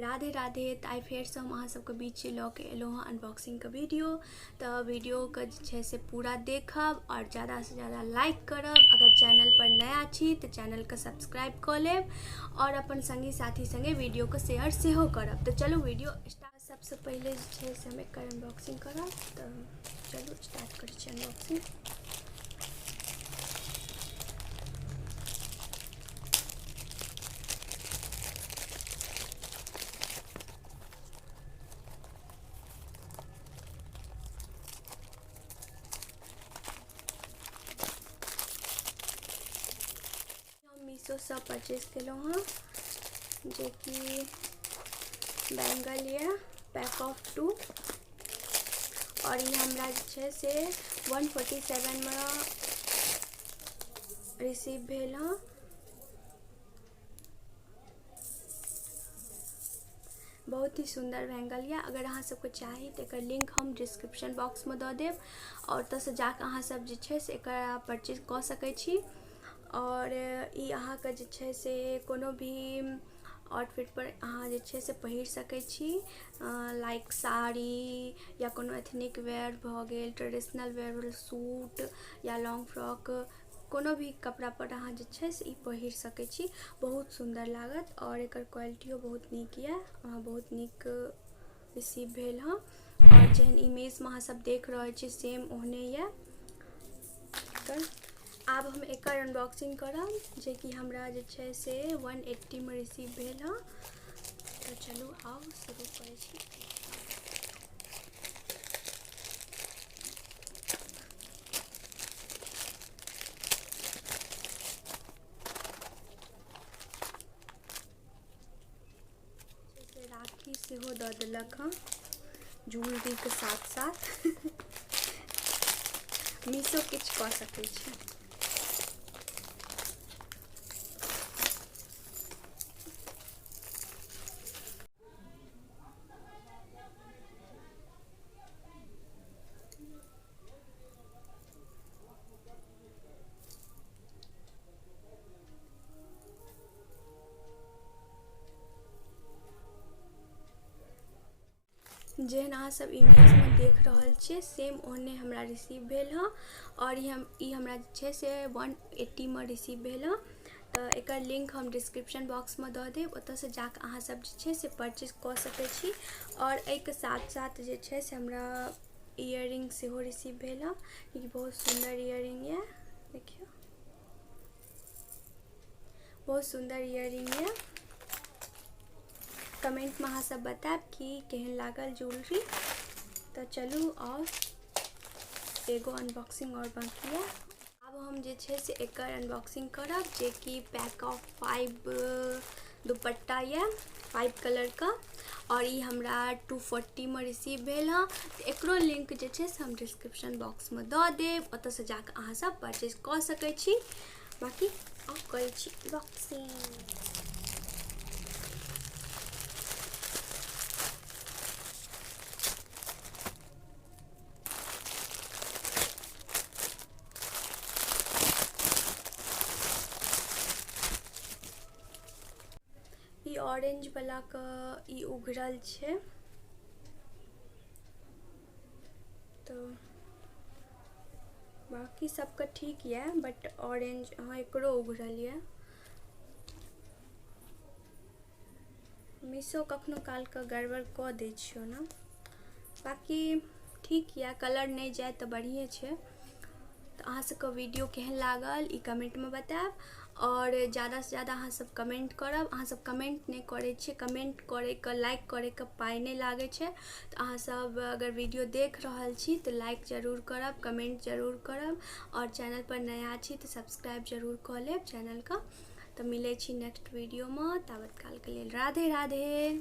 राधे राधे। तो आई फेर से हम अहाँ सबके बीच लऽ के एलहुँ हँ अनबॉक्सिंग के वीडियो। तो वीडियो के जे छै से पूरा देखब और ज़्यादा से ज़्यादा लाइक करब। अगर चैनल पर नया छी तो चैनल के सब्सक्राइब कर लेब और अपन संगी साथी संगे वीडियो के शेयर सेहो करब। तो चलो वीडियो स्टार्ट। सबसे पहले जे छै से हम एकर अनबॉक्सिंग करब। तो चलो स्टार्ट करै छी अनबॉक्सिंग। मीशो से परचेज केलहुँ हँ जे कि बैंगल ये पैक ऑफ 2 और ये हमरा जे छै से 147 में रिसीव भेल हँ। बहुत ही सुंदर बैंगल है। अगर अहाँ सबके चाही तो एकर लिंक हम डिस्क्रिप्शन बॉक्स में दऽ देब और ओतऽसँ जाकऽ अहाँ सब जे छै से एकर परचेज कऽ सकै छी। और ई अहाँके जे छै से कोनो भी आउटफिट पर अहाँ जे छै से पहिर सकै छी। लाइक साड़ी या कोनो एथनिक वेयर भऽ गेल, ट्रेडिशनल वेयर भेल, सूट या लॉन्ग फ्रॉक, कोनो भी कपड़ा पर अहाँ जे छै से ई पहिर सकै छी। बहुत सुंदर लागत और एकर क्वालिटियो बहुत नीक ये। बहुत नीक रिसीव भेल हँ और जेहन इमेज में अहाँ सब देख रहल छी सेम ओहने ये। आब हम एकर अनबॉक्सिंग करब जे कि हमरा जे छै से 180 में रिसीव भेल हँ। तो चलू आउ शुरू करै छी। राखी सेहो दऽ देलक हँ ज्वेलरी के साथ साथ। मीशो किछु कऽ सकै छी। जेहन अहाँ सब इमेज में देख रहल छियै सेम ओहने हमरा रिसीव भेल हँ और ई हमरा जे छै से 180 में रिसीव भेल हँ। तो एकर लिंक हम डिस्क्रिप्शन बॉक्स में दऽ देब, ओतऽसँ जाकऽ अहाँ सब जे छै से परचेज कऽ सकै छी। और एहिके साथ साथ जे छै से हमरा इयररिंग सेहो रिसीव भेल हँ, ई बहुत सुंदर इयररिंग ये। देखियो बहुत सुंदर इयररिंग ये। कमेंट में अहाँ सब बताएब कि केहन लागल ज्वेलरी। तो चलू और एगो अनबॉक्सिंग और बाकी है। अब हम जे छै से एकर अनबॉक्सिंग करब जे कि पैक ऑफ 5 दुपट्टा ये 5 कलर का और ये हमरा 240 में रिसीव भेल हँ। एकरो लिंक जे छै से हम डिस्क्रिप्शन बॉक्स में दऽ देब, ओतऽसँ जाकऽ अहाँ सब परचेज कऽ सकै छी। बाकी अब करै छी अनबॉक्सिंग। ई ऑरेंज वाला का ई उघरल छै। तो बाकी सबका ठीक है बट ऑरेंज हाँ एकरो उघरल है। मीशो कखनो काल का गड़बड़ कऽ दै छियो ना। बाकी ठीक है, कलर नहीं जाए तो बढ़िए छै। तो अहाँ सबके वीडियो केहन लागल ई कमेंट में बताएब और ज़्यादा से ज़्यादा अहाँ सब कमेंट करब। अहाँ सब कमेंट नहीं करै छियै, कमेंट करे के लाइक करे के पाई नहीं लागे छै। तो अहाँ सब अगर वीडियो देख रहल छी तो लाइक जरूर करब, कमेंट जरूर करब और चैनल पर नया छी तो सब्सक्राइब जरूर कर लेब चैनल का। तो मिले छी नेक्स्ट वीडियो में, ताबत काल के लेल राधे राधे।